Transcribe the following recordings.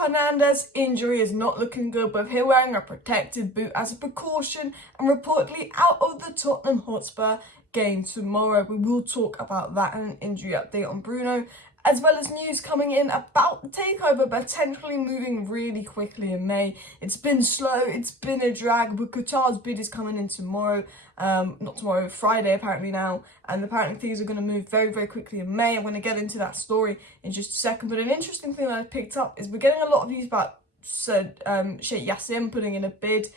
Fernandes' injury is not looking good, with him wearing a protective boot as a precaution and reportedly out of the Tottenham Hotspur game tomorrow. We will talk about that and an injury update on Bruno, as well as news coming in about the takeover potentially moving really quickly in May. It's been slow, it's been a drag, but Qatar's bid is coming in tomorrow, not tomorrow, Friday apparently now, and apparently things are going to move very, very quickly in May. I'm going to get into that story in just a second, but an interesting thing that I picked up is we're getting a lot of news about Sheikh Yassim putting in a bid,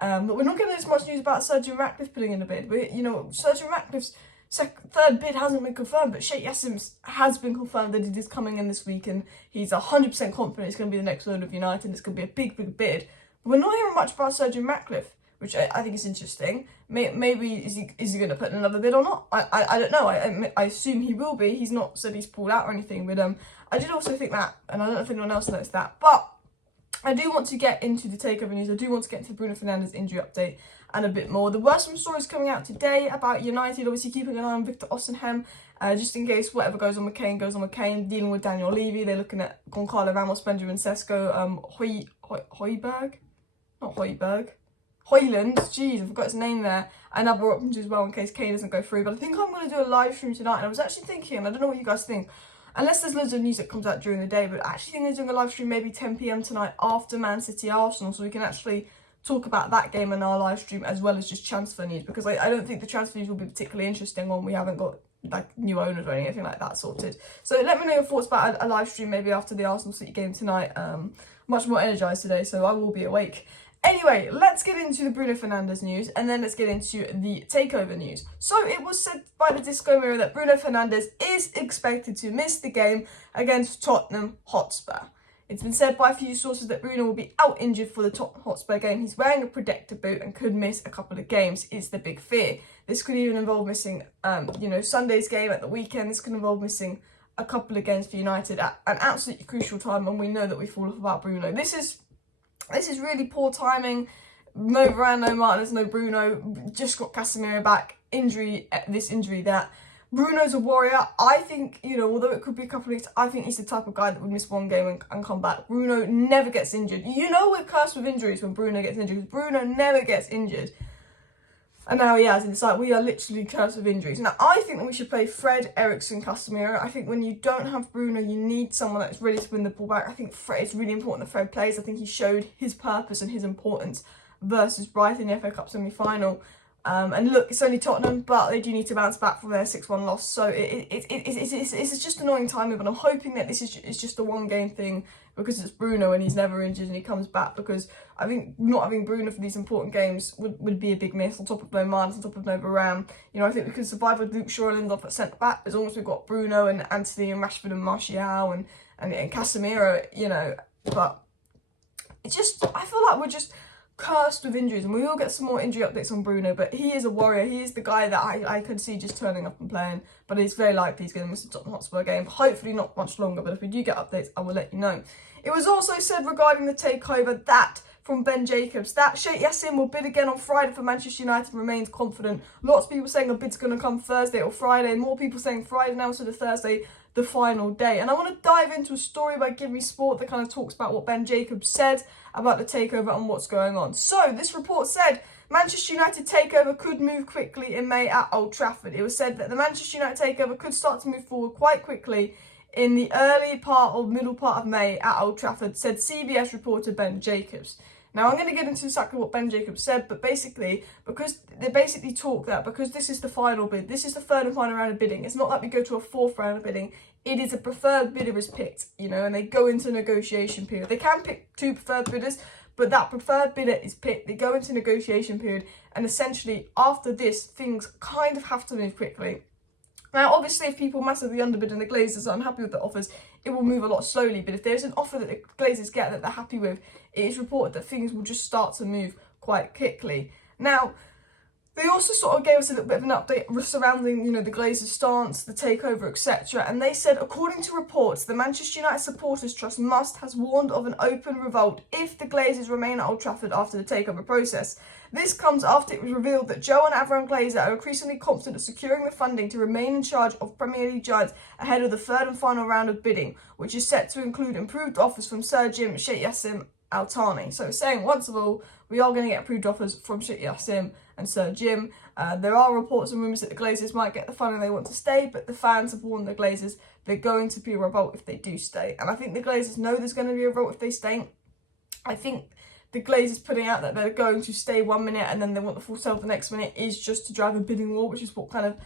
but we're not getting as much news about Sergio Ratcliffe putting in a bid. Sergio Ratcliffe's third bid hasn't been confirmed, but Sheikh Yassim's has been confirmed that it is coming in this week, and he's 100% confident it's going to be the next owner of United. It's going to be a big, big bid. But we're not hearing much about Sergio Ratcliffe, which I think is interesting. Maybe is he going to put in another bid or not? I don't know. I assume he will be. He's not said he's pulled out or anything, but I did also think that, and I don't know if anyone else noticed that, but I do want to get into the takeover news. I do want to get into the Bruno Fernandes injury update and a bit more. There were some stories coming out today about United, obviously keeping an eye on Victor Osimhen, just in case whatever goes on with Kane goes on with Kane, dealing with Daniel Levy. They're looking at Goncalo Ramos, Benjamin Sesko, Hoyland, jeez, I forgot his name there, and other options as well in case Kane doesn't go through. But I think I'm going to do a live stream tonight, and I was actually thinking, and I don't know what you guys think, unless there's loads of news that comes out during the day, but I actually think they're doing a live stream maybe 10 p.m. tonight after Man City Arsenal, so we can actually talk about that game in our live stream as well as just transfer news, because I don't think the transfer news will be particularly interesting when we haven't got like new owners or anything like that sorted. So let me know your thoughts about a live stream maybe after the Arsenal City game tonight. Much more energised today, so I will be awake. Anyway, let's get into the Bruno Fernandes news, and then let's get into the takeover news. So it was said by the Disco Mirror that Bruno Fernandes is expected to miss the game against Tottenham Hotspur. It's been said by a few sources that Bruno will be out injured for the Tottenham Hotspur game. He's wearing a protective boot and could miss a couple of games, is the big fear. This could even involve missing, Sunday's game at the weekend. This could involve missing a couple of games for United at an absolutely crucial time, and we know that we fall off about Bruno. This is really poor timing. No Varane, no Martinez, no Bruno. Just got Casemiro back. Injury, that. Bruno's a warrior. I think, although it could be a couple of weeks, I think he's the type of guy that would miss one game and come back. Bruno never gets injured. We're cursed with injuries when Bruno gets injured. Bruno never gets injured. And now he has. It's like we are literally cursed with injuries. Now, I think that we should play Fred, Eriksen, Casemiro. I think when you don't have Bruno, you need someone that's ready to win the ball back. I think it's really important that Fred plays. I think he showed his purpose and his importance versus Brighton in the FA Cup semi-final. And look, it's only Tottenham, but they do need to bounce back from their 6-1 loss. So it's just annoying timing, but I'm hoping that this is just a one-game thing because it's Bruno and he's never injured and he comes back, because I think not having Bruno for these important games would be a big miss, on top of no Martinez, on top of no Varane. I think we can survive with Luke Shaw and Lindelof at centre-back as long as we've got Bruno and Anthony and Rashford and Martial and Casemiro, but it's just, I feel like we're just cursed with injuries, and we will get some more injury updates on Bruno, but he is a warrior. He is the guy that I could see just turning up and playing, but it's very likely he's going to miss the Tottenham Hotspur game. Hopefully not much longer, but if we do get updates, I will let you know. It was also said regarding the takeover that, from Ben Jacobs, that Sheikh Yassim will bid again on Friday for Manchester United, remains confident. Lots of people saying a bid's going to come Thursday or Friday, more people saying Friday now instead of Thursday, the final day. And I want to dive into a story by Give Me Sport that kind of talks about what Ben Jacobs said about the takeover and what's going on. So this report said Manchester United takeover could move quickly in May at Old Trafford. It was said that the Manchester United takeover could start to move forward quite quickly in the early part or middle part of May at Old Trafford, said CBS reporter Ben Jacobs. Now, I'm going to get into exactly what Ben Jacobs said, but basically, because they basically talk that because this is the final bid, this is the third and final round of bidding, it's not like we go to a fourth round of bidding, it is a preferred bidder is picked, and they go into negotiation period. They can pick two preferred bidders, but that preferred bidder is picked. They go into negotiation period, and essentially, after this, things kind of have to move quickly. Now, obviously, if people massively underbid and the Glazers are unhappy with the offers, it will move a lot slowly. But if there's an offer that the Glazers get that they're happy with, it is reported that things will just start to move quite quickly. Now, They also sort of gave us a little bit of an update surrounding, the Glazers' stance, the takeover, etc. And they said, according to reports, the Manchester United Supporters Trust has warned of an open revolt if the Glazers remain at Old Trafford after the takeover process. This comes after it was revealed that Joe and Avram Glazer are increasingly confident of securing the funding to remain in charge of Premier League giants ahead of the third and final round of bidding, which is set to include improved offers from Sir Jim, Sheikh Yassim Al Thani. So it's saying, once of all, we are going to get approved offers from Sheikh Yassim and Sir Jim. There are reports and rumours that the Glazers might get the funding they want to stay, but the fans have warned the Glazers they're going to be a revolt if they do stay. And I think the Glazers know there's going to be a revolt if they stay. I think the Glazers putting out that they're going to stay 1 minute and then they want the full sale the next minute is just to drive a bidding war, which is what kind of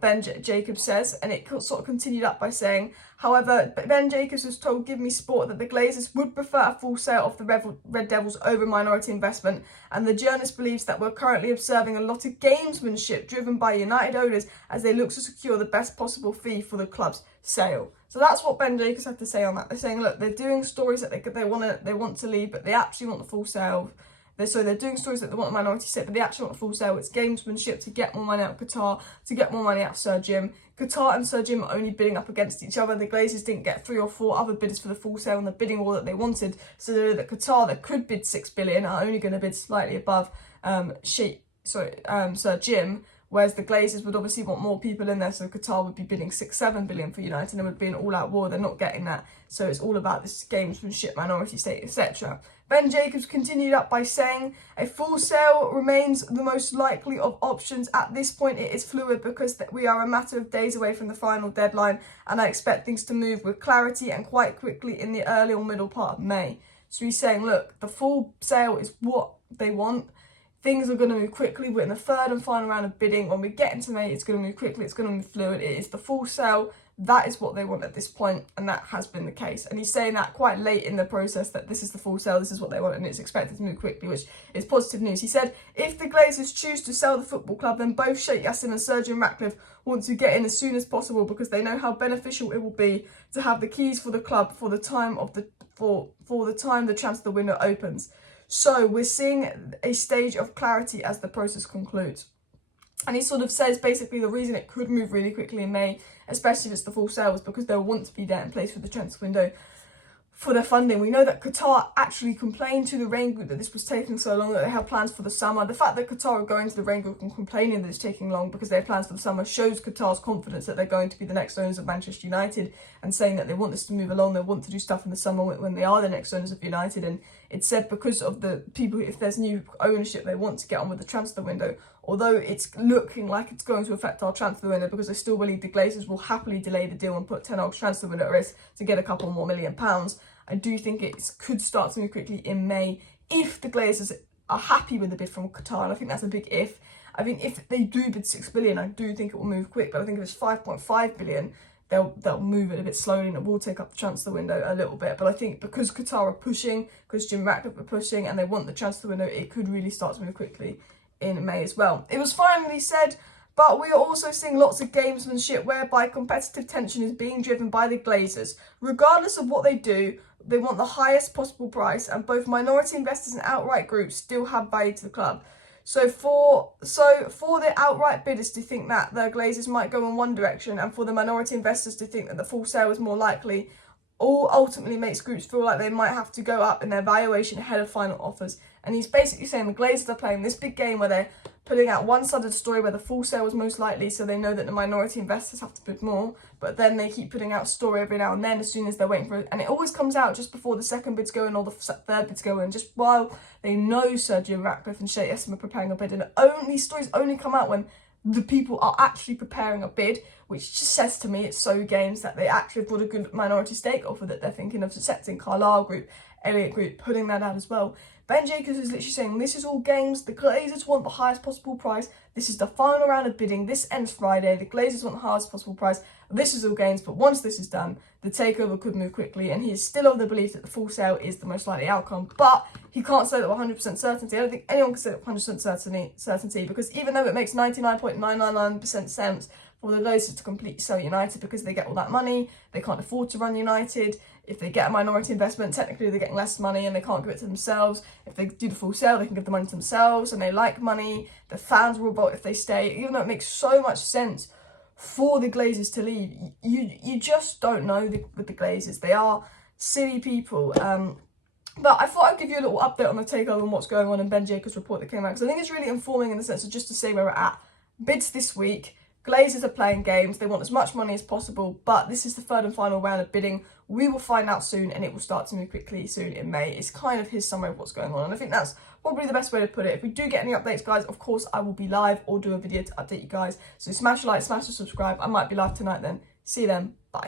Ben Jacobs says. And it sort of continued up by saying, however, Ben Jacobs was told Give Me Sport that the Glazers would prefer a full sale of the Red Devils over minority investment, and the journalist believes that we're currently observing a lot of gamesmanship driven by United owners as they look to secure the best possible fee for the club's sale. So that's what Ben Jacobs had to say on that. They're saying, look, they're doing stories that they want to leave, but they actually want the full sale. They're doing stories that they want a minority stake, but they actually want a full sale. It's gamesmanship to get more money out of Qatar, to get more money out of Sir Jim. Qatar and Sir Jim are only bidding up against each other. The Glazers didn't get 3 or 4 other bidders for the full sale in the bidding war that they wanted. So they know that Qatar, that could bid 6 billion, are only going to bid slightly above Sir Jim. Whereas the Glazers would obviously want more people in there, so Qatar would be bidding 6-7 billion for United, and it would be an all-out war. They're not getting that, so it's all about this gamesmanship, minority stake, etc. Ben Jacobs continued up by saying, a full sale remains the most likely of options. At this point, it is fluid because we are a matter of days away from the final deadline, and I expect things to move with clarity and quite quickly in the early or middle part of May. So he's saying, look, the full sale is what they want. Things are going to move quickly. We're in the third and final round of bidding. When we get into May, it's going to move quickly. It's going to move fluid. It is the full sale. That is what they want at this point, and that has been the case. And he's saying that quite late in the process, that this is the full sale, this is what they want, and it's expected to move quickly, which is positive news. He said, if the Glazers choose to sell the football club, then both Sheikh Yassim and Sir Jim Ratcliffe want to get in as soon as possible because they know how beneficial it will be to have the keys for the club for the time the transfer window opens. So we're seeing a stage of clarity as the process concludes. And he sort of says basically the reason it could move really quickly in May, especially if it's the full sale, is because they'll want to be there in place for the transfer window for their funding. We know that Qatar actually complained to the Rain Group that this was taking so long, that they have plans for the summer. The fact that Qatar are going to the Rain Group and complaining that it's taking long because they have plans for the summer shows Qatar's confidence that they're going to be the next owners of Manchester United, and saying that they want this to move along, they want to do stuff in the summer when they are the next owners of United. And it's said because of the people, if there's new ownership, they want to get on with the transfer window. Although it's looking like it's going to affect our transfer window, because I still believe the Glazers will happily delay the deal and put Ten Hag's transfer window at risk to get a couple more £1 million. I do think it could start to move quickly in May if the Glazers are happy with the bid from Qatar, and I think that's a big if. I think if they do bid 6 billion, I do think it will move quick, but I think if it's 5.5 billion, they'll move it a bit slowly, and it will take up the transfer window a little bit. But I think because Qatar are pushing, because Jim Ratcliffe are pushing, and they want the transfer window, it could really start to move quickly in May as well. It was finally said, but we are also seeing lots of gamesmanship whereby competitive tension is being driven by the Glazers. Regardless of what they do, they want the highest possible price, and both minority investors and outright groups still have value to the club. So for the outright bidders to think that the Glazers might go in one direction, and for the minority investors to think that the full sale is more likely, all ultimately makes groups feel like they might have to go up in their valuation ahead of final offers. And he's basically saying the Glazers are playing this big game where they're putting out one side of the story where the full sale was most likely, so they know that the minority investors have to bid more, but then they keep putting out a story every now and then as soon as they're waiting for it, and it always comes out just before the second bids go in or the third bids go in, just while they know Sir Jim Ratcliffe and Sheikh Yassim are preparing a bid. And these stories only come out when the people are actually preparing a bid, which just says to me it's so games that they actually have got a good minority stake offer that they're thinking of accepting. Carlisle Group, Elliott Group, putting that out as well. Ben Jacobs is literally saying this is all games. The Glazers want the highest possible price. This is the final round of bidding. This ends Friday. The Glazers want the highest possible price. This is all games, but once this is done, the takeover could move quickly, and he is still of the belief that the full sale is the most likely outcome. But he can't say that with 100% certainty. I don't think anyone can say that with 100% certainty, because even though it makes 99.999% sense for the Glazers to completely sell United because they get all that money. They can't afford to run United. If they get a minority investment, technically they're getting less money and they can't give it to themselves. If they do the full sale, they can give the money to themselves, and they like money. The fans will vote if they stay, even though it makes so much sense for the Glazers to leave. You just don't know with the Glazers. They are silly people. But I thought I'd give you a little update on the takeover and what's going on in Ben Jacobs' report that came out, because I think it's really informing in the sense of just to say where we're at. Bids this week. Glazers are playing games. They want as much money as possible, but this is the third and final round of bidding. We will find out soon, and it will start to move quickly soon in May. It's kind of his summary of what's going on, and I think that's probably the best way to put it. If we do get any updates, guys, of course, I will be live or do a video to update you guys. So smash a like, smash a subscribe. I might be live tonight then. See you then. Bye.